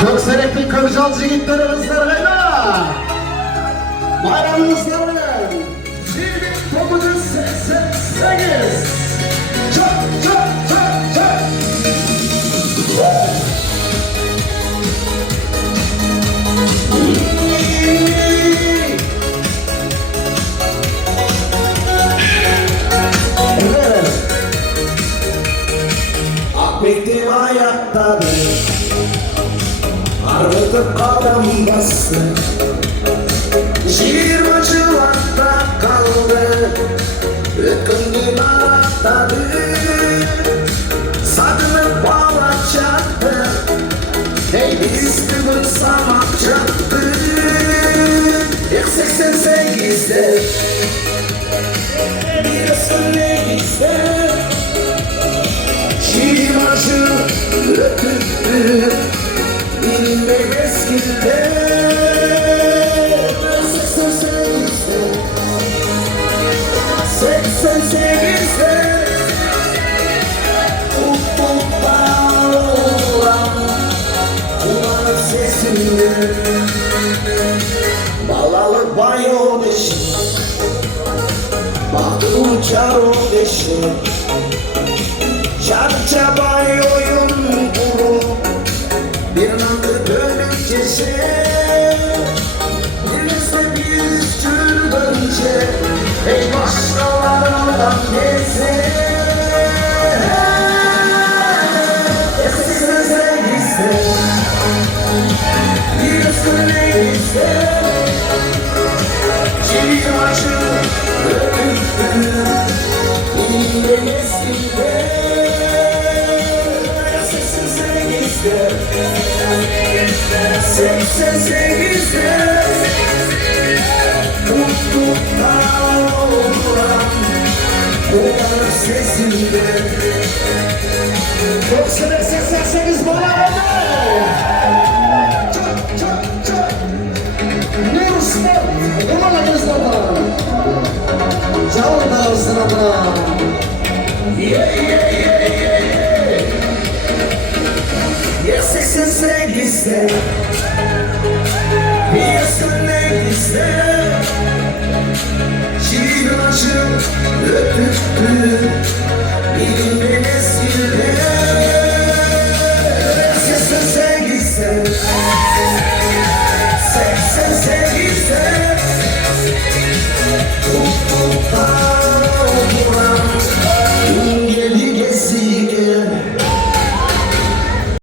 Çok serekli Kırcalıcı gitlerimizlerle bayramımızların 1988 çok çok çok çok evet. Bektim hayattadır Arıtıp adam bastı Şiir maçılarda kaldı Ökündüm arattadı Sakınıp bağlayacaktı Hey üstümü samacaktı İlk 88'de Bir üstüne gitse Şiir maçı ökündü Bilmem eskide 88'de Kulağın sesinde Balalı banyo deşi Baktı uçar o deşi Çarça banyoyun kuru Bir nandı dönük kişi Birisi bir türbünce Ey başkalarından neyse Eskisize gizle Bir üstüne gizle Çiğ acı öpüktü Yine eskide Eskisize gizle 88'de Tutuklar olan Kulağın sesinde 88 bana Çok çok çok Nur Sport Ulan adınızda Canlı dağılsın adına Yeah yeah yeah yeah yeah 88'de Bir üstüne gizle